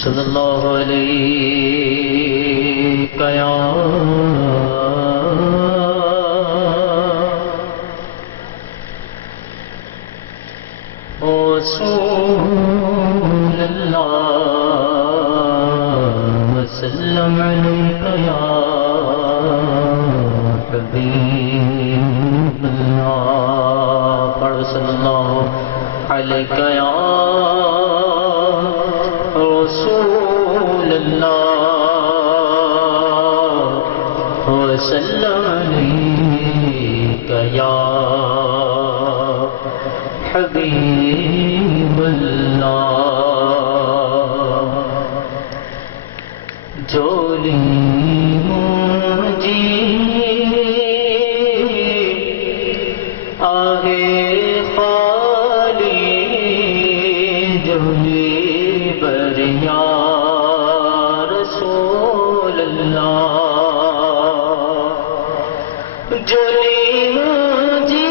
सल्लल्लाहु अलैहि या रसूल अल्लाह वसल्लम अलैका या हबीब अल्लाह। पढ़ सल्लल्लाहु अलैका या रसूल अल्लाह वसल्लम अलैका या हबीब अल्लाह। झोली मुझी आहे खाली झोली बरिया रसूल अल्लाह। झोली मुझी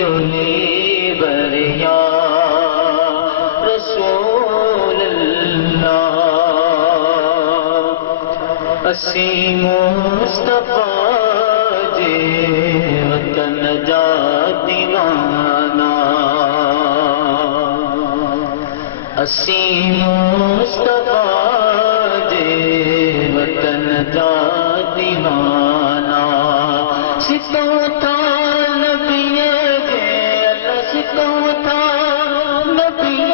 जुली बरिया रसूल अल्लाह असी मुस्तफा जे वतन जा दीवाना असी मुस्तफा जे वतन जा दीवाना सिको था नबिय जे अल्लाह सिको था नबिय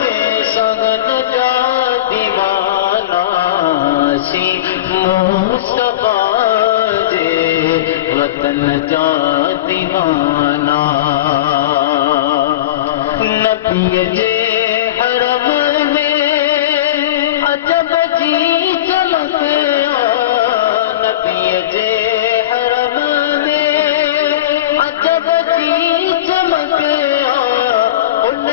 जे सगन जा दीवाना असी मुस्तफा जे वतन जा दीवाना नबिय जे हरम में अजब जी चमक नबिय जे हरम में अजब जी चमक उन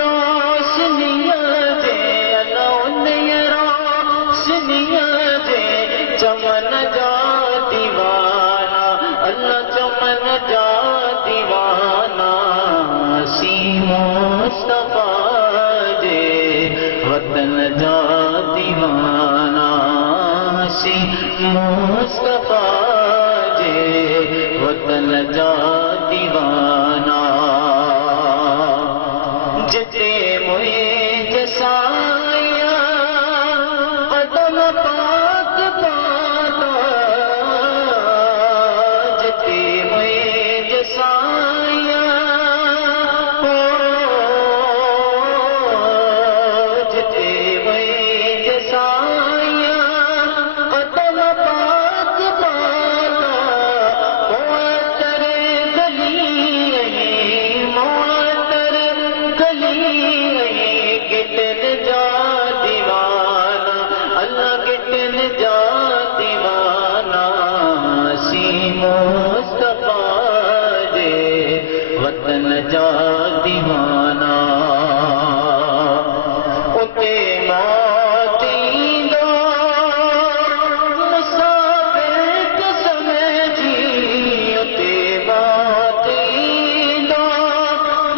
रोशनिया जे अल्लाह उन रोशनिया जे चमन जा दीवाना अल्लाह चमन जा दीवाना सी मुस्तफा जे वतन जा दीवाना सी मुस्तफा जे वतन जा दीवाना जिते मुझे साया कदम पाक पाता जिते मुझे साया जिते मुझे साया कदम पाक पाता मोअत्तर गली मोअत्तर गली गिटन जा दीवाना अल्लाह गिटन जा दीवाना सी मुस्तफा जे वतन जा दीवाना उते मातींदा मुसाफिर कसम जी उते मातींदा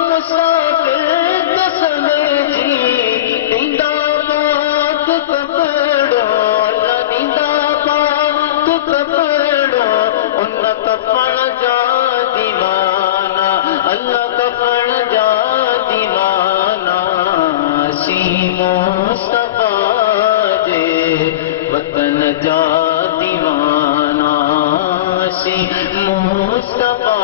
मुसाफिर कसम जी नींदा पाक कपड़ो अल्लाह नींदा पाक कपड़ो उन कपड़ जा दीवाना अल्लाह कपड़ जा दीवाना सी मुस्तफा जे वतन जा दीवाना सी मुस्तफा